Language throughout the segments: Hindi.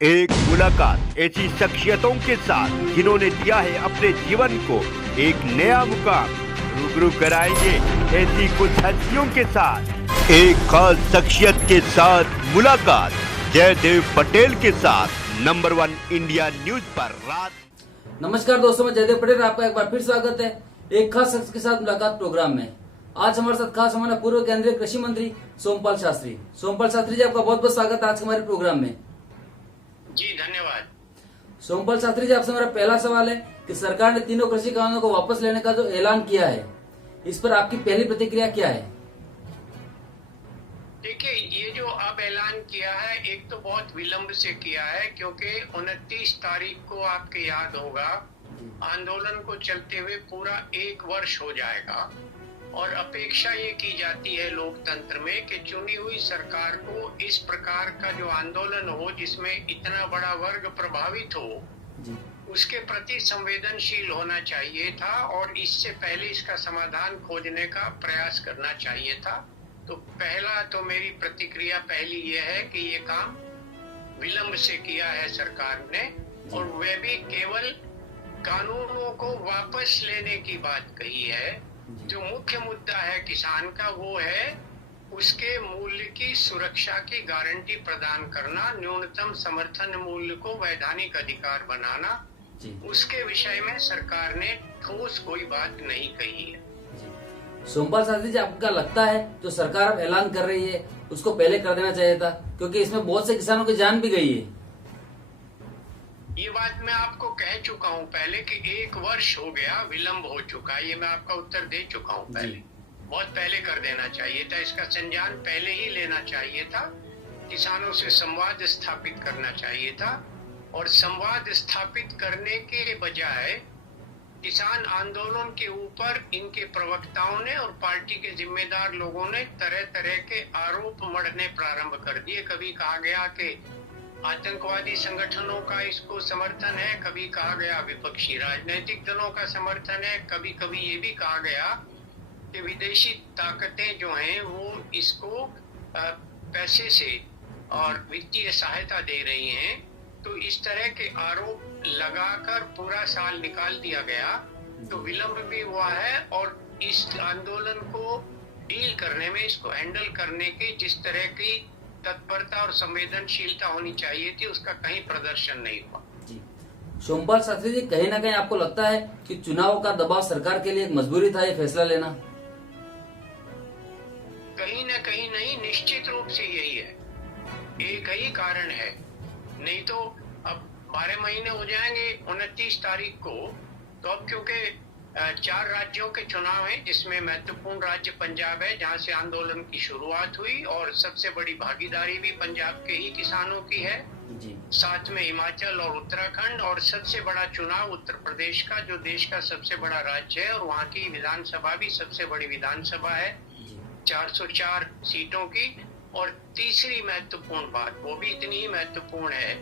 एक मुलाकात ऐसी शख्सियतों के साथ जिन्होंने दिया है अपने जीवन को एक नया मुकाम। रूबरू कराएंगे ऐसी कुछ हस्तियों के साथ एक खास शख्सियत के साथ मुलाकात। जयदेव पटेल के साथ नंबर 1 इंडिया न्यूज पर रात। नमस्कार दोस्तों, मैं जयदेव पटेल, आपका एक बार फिर स्वागत है एक खास शख्स के साथ मुलाकात प्रोग्राम में। आज हमारे साथ खास हमारे पूर्व केंद्रीय कृषि मंत्री सोमपाल शास्त्री। सोमपाल शास्त्री जी, आपका बहुत बहुत स्वागत है आज हमारे प्रोग्राम में। जी धन्यवाद। सोमपाल शास्त्री जी, आपसे मेरा पहला सवाल है कि सरकार ने तीनों कृषि कानूनों को वापस लेने का जो ऐलान किया है, इस पर आपकी पहली प्रतिक्रिया क्या है? देखिए, ये जो अब ऐलान किया है, एक तो बहुत विलंब से किया है, क्योंकि 29 तारीख को आपके याद होगा आंदोलन को चलते हुए पूरा 1 वर्ष हो जाएगा और अपेक्षा ये की जाती है लोकतंत्र में कि चुनी हुई सरकार को इस प्रकार का जो आंदोलन हो जिसमें इतना बड़ा वर्ग प्रभावित हो, उसके प्रति संवेदनशील होना चाहिए था और इससे पहले इसका समाधान खोजने का प्रयास करना चाहिए था। तो पहला तो मेरी प्रतिक्रिया पहली ये है कि ये काम विलंब से किया है सरकार ने, और वह भी केवल कानूनों को वापस लेने की बात कही है। जो मुख्य मुद्दा है किसान का, वो है उसके मूल्य की सुरक्षा की गारंटी प्रदान करना, न्यूनतम समर्थन मूल्य को वैधानिक अधिकार बनाना। उसके विषय में सरकार ने ठोस कोई बात नहीं कही है। सोमपाल शास्त्री जी, आपको क्या लगता है जो सरकार अब ऐलान कर रही है उसको पहले कर देना चाहिए था, क्योंकि इसमें बहुत से किसानों की जान भी गई है? ये बात मैं आपको कह चुका हूँ पहले कि 1 वर्ष हो गया, विलंब हो चुका है। ये मैं आपका उत्तर दे चुका हूँ पहले। बहुत पहले कर देना चाहिए था, इसका संज्ञान पहले ही लेना चाहिए था, किसानों से संवाद स्थापित करना चाहिए था। और संवाद स्थापित करने के बजाय किसान आंदोलन के ऊपर इनके प्रवक्ताओं ने और पार्टी के जिम्मेदार लोगों ने तरह तरह के आरोप मढ़ने प्रारंभ कर दिए। कभी कहा गया कि आतंकवादी संगठनों का इसको समर्थन है, कभी कहा गया विपक्षी राजनीतिक दलों का समर्थन है, कभी कभी ये भी कहा गया कि विदेशी ताकतें जो हैं वो इसको पैसे से और वित्तीय सहायता दे रही हैं। तो इस तरह के आरोप लगाकर पूरा साल निकाल दिया गया। तो विलंब भी हुआ है और इस आंदोलन को डील करने में, इसको हैंडल करने की जिस तरह की तत्परता और संवेदनशीलता होनी चाहिए थी, उसका कहीं प्रदर्शन नहीं हुआ। सोमपाल शास्त्री जी, कहीं ना कहीं आपको लगता है कि चुनाव का दबाव सरकार के लिए एक मजबूरी था ये फैसला लेना? कहीं ना कहीं नहीं, निश्चित रूप से यही है, एक ही कारण है। नहीं तो अब 12 महीने हो जाएंगे 29 तारीख को। तो अब क्योंकि 4 राज्यों के चुनाव हैं, जिसमें महत्वपूर्ण राज्य पंजाब है जहां से आंदोलन की शुरुआत हुई, और सबसे बड़ी भागीदारी भी पंजाब के ही किसानों की है, साथ में हिमाचल और उत्तराखंड, और सबसे बड़ा चुनाव उत्तर प्रदेश का, जो देश का सबसे बड़ा राज्य है और वहाँ की विधानसभा भी सबसे बड़ी विधानसभा है 404 सीटों की। और तीसरी महत्वपूर्ण बात, वो भी इतनी ही महत्वपूर्ण है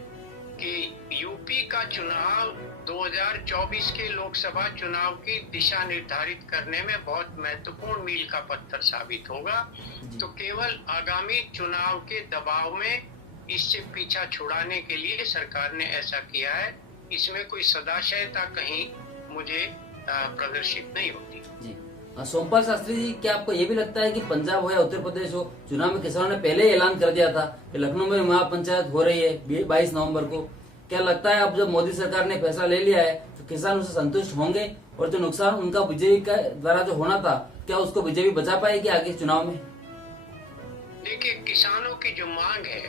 कि यूपी का चुनाव 2024 के लोकसभा चुनाव की दिशा निर्धारित करने में बहुत महत्वपूर्ण मील का पत्थर साबित होगा। तो केवल आगामी चुनाव के दबाव में इससे पीछा छुड़ाने के लिए सरकार ने ऐसा किया है। इसमें कोई सदाशयता कहीं मुझे प्रदर्शित नहीं होती। सोमपाल शास्त्री जी, क्या आपको ये भी लगता है कि पंजाब हो या उत्तर प्रदेश हो, चुनाव में किसानों ने पहले ही ऐलान कर दिया था कि लखनऊ में महापंचायत हो रही है 22 नवंबर को? क्या लगता है अब जब मोदी सरकार ने फैसला ले लिया है तो किसान उससे संतुष्ट होंगे, और जो नुकसान उनका विजयी का द्वारा जो होना था, क्या उसको विजयी बचा पाएगी आगे चुनाव में? देखिए, किसानों की जो मांग है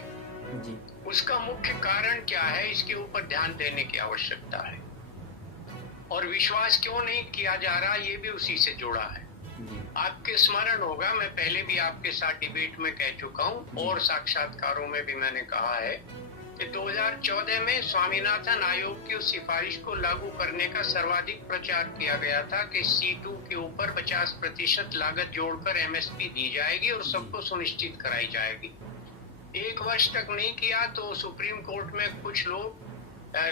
उसका मुख्य कारण क्या है, इसके ऊपर ध्यान देने की आवश्यकता है। और विश्वास क्यों नहीं किया जा रहा, ये भी उसी से जुड़ा है। आपके स्मरण होगा, मैं पहले भी आपके साथ डिबेट में कह चुका हूँ और साक्षात्कारों में भी मैंने कहा है कि 2014 में स्वामीनाथन आयोग की उस सिफारिश को लागू करने का सर्वाधिक प्रचार किया गया था कि C2 के ऊपर 50% लागत जोड़कर MSP दी जाएगी और सबको सुनिश्चित कराई जाएगी। 1 वर्ष तक नहीं किया तो सुप्रीम कोर्ट में कुछ लोग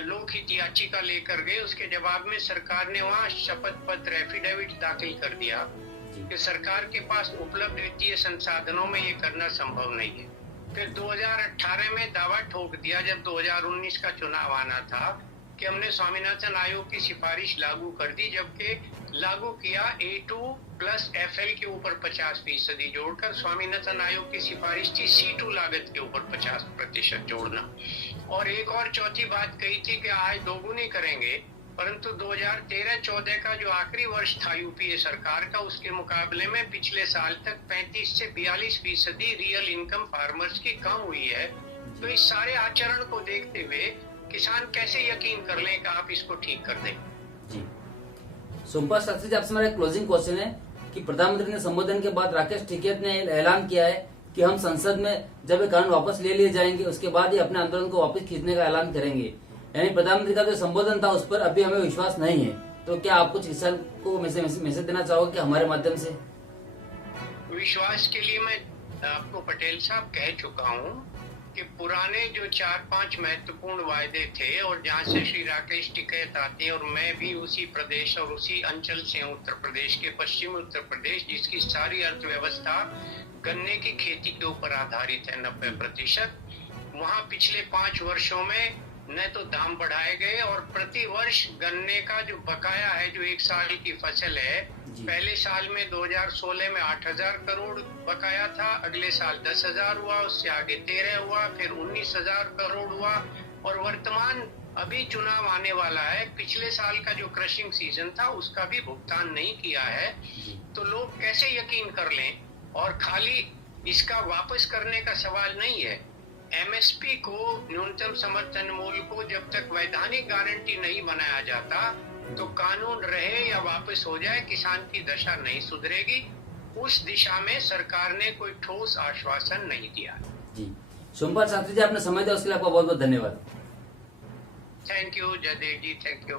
लोकहित याचिका लेकर गए। उसके जवाब में सरकार ने वहाँ शपथ पत्र एफिडेविट दाखिल कर दिया कि सरकार के पास उपलब्ध वित्तीय संसाधनों में ये करना संभव नहीं है। फिर 2018 में दावा ठोक दिया जब 2019 का चुनाव आना था कि हमने स्वामीनाथन आयोग की सिफारिश लागू कर दी, जबकि लागू किया A2 प्लस FL के ऊपर 50% जोड़कर। स्वामीनाथन आयोग की सिफारिश थी C2 लागत के ऊपर 50% जोड़ना। और एक और चौथी बात कही थी कि आय दोगुनी करेंगे, परंतु 2013-14 का जो आखिरी वर्ष था यूपीए सरकार का, उसके मुकाबले में पिछले साल तक 35 से 42% रियल इनकम फार्मर्स की कम हुई है। तो इस सारे आचरण को देखते हुए किसान कैसे यकीन कर लें कि आप इसको ठीक कर दें। जी, सोमपाल शास्त्री जी, आपसे हमारा क्लोजिंग क्वेश्चन है कि प्रधानमंत्री ने संबोधन के बाद राकेश टिकैत ने ऐलान किया है कि हम संसद में जब ये कानून वापस ले लिए जाएंगे उसके बाद ही अपने आंदोलन को वापस खींचने का ऐलान करेंगे। यानी प्रधानमंत्री का जो संबोधन था उस पर अभी हमें विश्वास नहीं है। तो क्या आप कुछ किसान को मैसेज देना चाहोगे कि हमारे माध्यम से? विश्वास के लिए मैं आपको पटेल साहब कह चुका हूं कि पुराने जो 4-5 महत्वपूर्ण वायदे थे, और जहां से श्री राकेश टिकैत आते हैं और मैं भी उसी प्रदेश और उसी अंचल से हूं, उत्तर प्रदेश के पश्चिमी उत्तर प्रदेश, जिसकी सारी अर्थव्यवस्था गन्ने की खेती के ऊपर आधारित है 90%। वहां पिछले 5 वर्षों में न तो दाम बढ़ाए गए और प्रति वर्ष गन्ने का जो बकाया है, जो एक साल की फसल है, पहले साल में 2016 में 8,000 करोड़ बकाया था, अगले साल 10,000 हुआ, उससे आगे 13 हुआ, फिर 19,000 करोड़ हुआ, और वर्तमान अभी चुनाव आने वाला है, पिछले साल का जो क्रशिंग सीजन था उसका भी भुगतान नहीं किया है। तो लोग कैसे यकीन कर लें? और खाली इसका वापस करने का सवाल नहीं है, MSP को, न्यूनतम समर्थन मूल्य को, जब तक वैधानिक गारंटी नहीं बनाया जाता तो कानून रहे या वापस हो जाए, किसान की दशा नहीं सुधरेगी। उस दिशा में सरकार ने कोई ठोस आश्वासन नहीं दिया। जी, सोमपाल शास्त्री जी, आपने समय दिया उसके लिए आपका बहुत बहुत धन्यवाद। Thank you Jaidev ji, thank you.